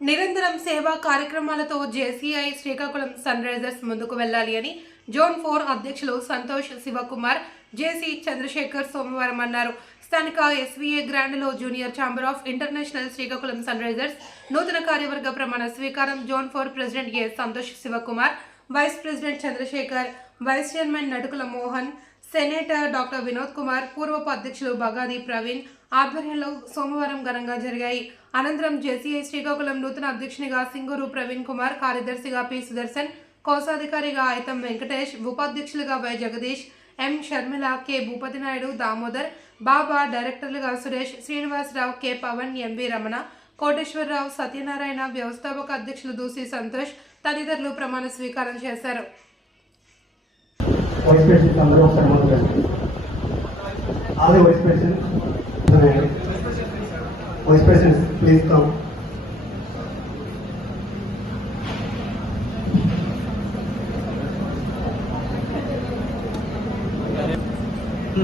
నిరంతరం సేవా కార్యక్రమాలతో జేసీఐ శ్రీకాకుళం సన్ రైజర్స్ ముందుకు వెళ్ళాలి అని జోన్ ఫోర్ అధ్యక్షులు సంతోష్ శివకుమార్ జేసీ చంద్రశేఖర్ సోమవారం అన్నారు. స్థానిక SVA గ్రాండ్లో junior chamber of international Srikakulam sun risers నూతన కార్యవర్గ ప్రమాణ స్వీకారం zone four president A Santosh Shivakumar vice president Chandrashekar vice chairman Natukula Mohan senator doctor Vinod Kumar పూర్వపు అధ్యక్షులు బగాది ప్రవీణ్ ఆధ్వర్యంలో సోమవారం ఘనంగా జరిగాయి. అనంతరం జేసీఐ శ్రీకాకుళం నూతన అధ్యక్షునిగా సింగూరు ప్రవీణ్ కుమార్ కార్యదర్శిగా పి సుదర్శన్ కోశాధికారిగా ఐతం వెంకటేష్ ఉపాధ్యక్షులుగా Y Jagadish M Sharmila K Bhupathi Naidu Damodar Baba డైరెక్టర్లుగా Suresh Srinivasarao K Pavan M V Ramana Koteswararao Satyanarayana వ్యవస్థాపక అధ్యక్షులు దూసి సంతోష్ తదితరులు ప్రమాణ స్వీకారం చేశారు. వైస్ ప్రెసిడెంట్ అందరూ ఒకసారి మాట్లాడండి all vice president vice president please come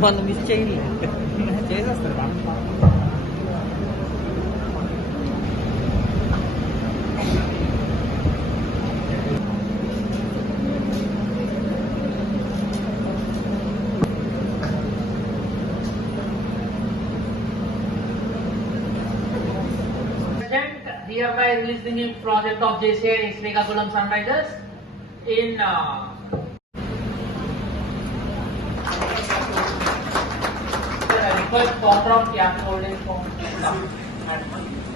వాళ్ళు మిస్ చేయలేదు చేసేస్తారు President, hereby release the new project of JCI X Megacolumn Sunrisers in uh, required quarter of the holding form.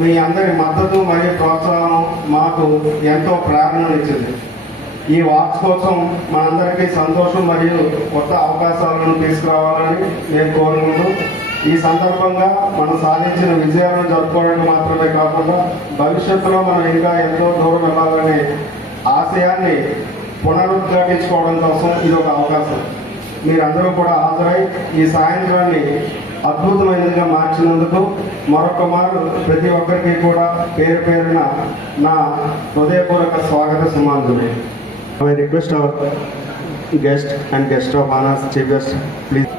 మీ అందరి మద్దతు మరియు ప్రోత్సాహం మాకు ఎంతో ప్రేరణనిచ్చింది ఈ వాక్స్ కోసం మనందరికీ సంతోషం మరియు కొత్త అవకాశాలను తీసుకురావాలని నేను కోరుకుంటూ ఈ సందర్భంగా మనం సాధించిన విజయాలను జరుపుకోవడానికి మాత్రమే కాకుండా భవిష్యత్తులో మనం ఇంకా ఎంతో దూరం వెళ్ళాలనే ఆశయాన్ని పునరుద్ఘాటించుకోవడం కోసం ఇది ఒక అవకాశం. మీరందరూ కూడా హాజరై ఈ సాయంత్రాన్ని అద్భుతమైనదిగా మార్చినందుకు మరొక మారు ప్రతి ఒక్కరికి కూడా పేరు పేరున నా హృదయపూర్వక స్వాగత సుమాంజలి I request our guest and guest of honours chief guest please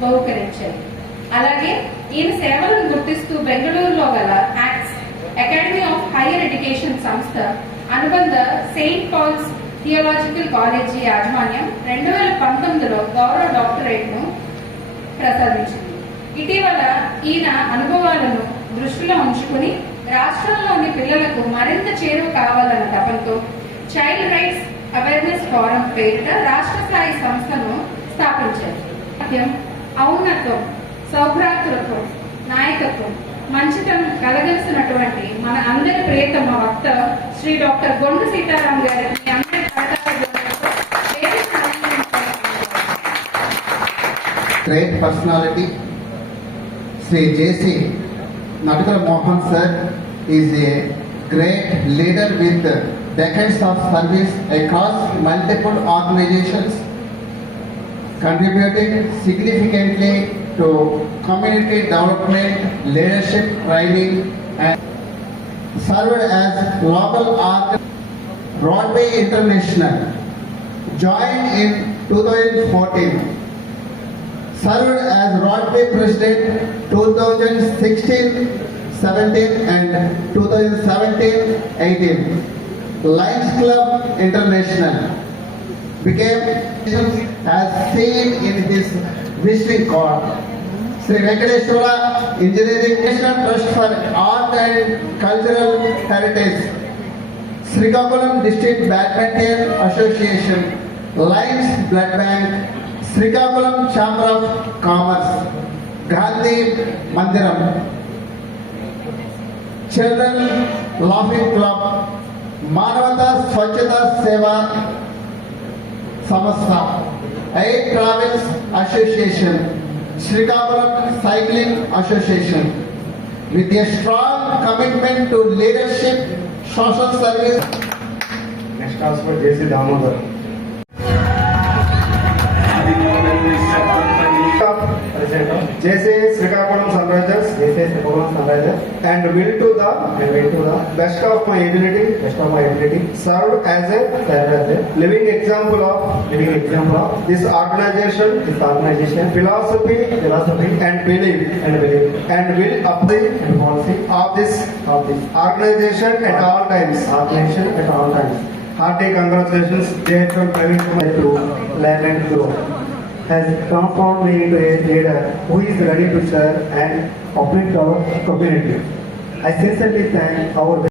బహుకరించారు. అలాగే ఈయన సేవలను గుర్తిస్తూ బెంగళూరులో గల యాక్స్ అకాడమీ ఆఫ్ హైయర్ ఎడ్యుకేషన్ సంస్థ అనుబంధ సెయింట్ పాల్స్ థియోలాజికల్ కాలేజీ యాజమాన్యం రెండు వేల పంతొమ్మిదిలో గౌరవ డాక్టరేట్ను ప్రసాదించింది. ఇటీవల ఈయన అనుభవాలను దృష్టిలో ఉంచుకుని రాష్ట్రంలోని పిల్లలకు మరింత చేరువ కావాలన్న తపంతో చైల్డ్ రైట్స్ అవేర్నెస్ ఫోరం పేరిట రాష్ట్ర స్థాయి సంస్థను స్థాపించారు. ఔన్నత్వం సౌభ్రాతృత్వం నాయకత్వం. మంచితనం కలగలిసినటువంటి మన అందరి ప్రియతమ వక్త శ్రీ డాక్టర్ గొండ సీతారాం గారిని great personality Shri J C Natukula Mohan sir is a great leader with decades of service across multiple organizations contributing significantly to community development, leadership training, and served as global organ Broadway International. Joined in 2014 served as Broadway President 2016, 17 and 2017-18. Lions Club International became as seen in his district Kota Shri Venkateswara engineering national trust for art and cultural heritage Srikakulam district badminton association lions blood bank Srikakulam chamber of commerce Gandhi Mandiram children laughing club మానవత స్వచ్ఛత సేవ సంస్థ Air Travels Association, Srikakulam Cycling Association. With a strong commitment to leadership, social service. Next transfer, J.C. Damodar. J C Srikakulam sun risers J C Srikakulam sun risers and will to the and will to the best of my ability best of my ability serve as a serve as a living example of living example of this organization this organization philosophy philosophy and believe and believe and will apply and policy of this of this organization at all times. Organization at all times. Hearty congratulations JFM Praveen Kumar to learn and grow has transformed me into a leader who is ready to serve and uplift our community. I sincerely thank our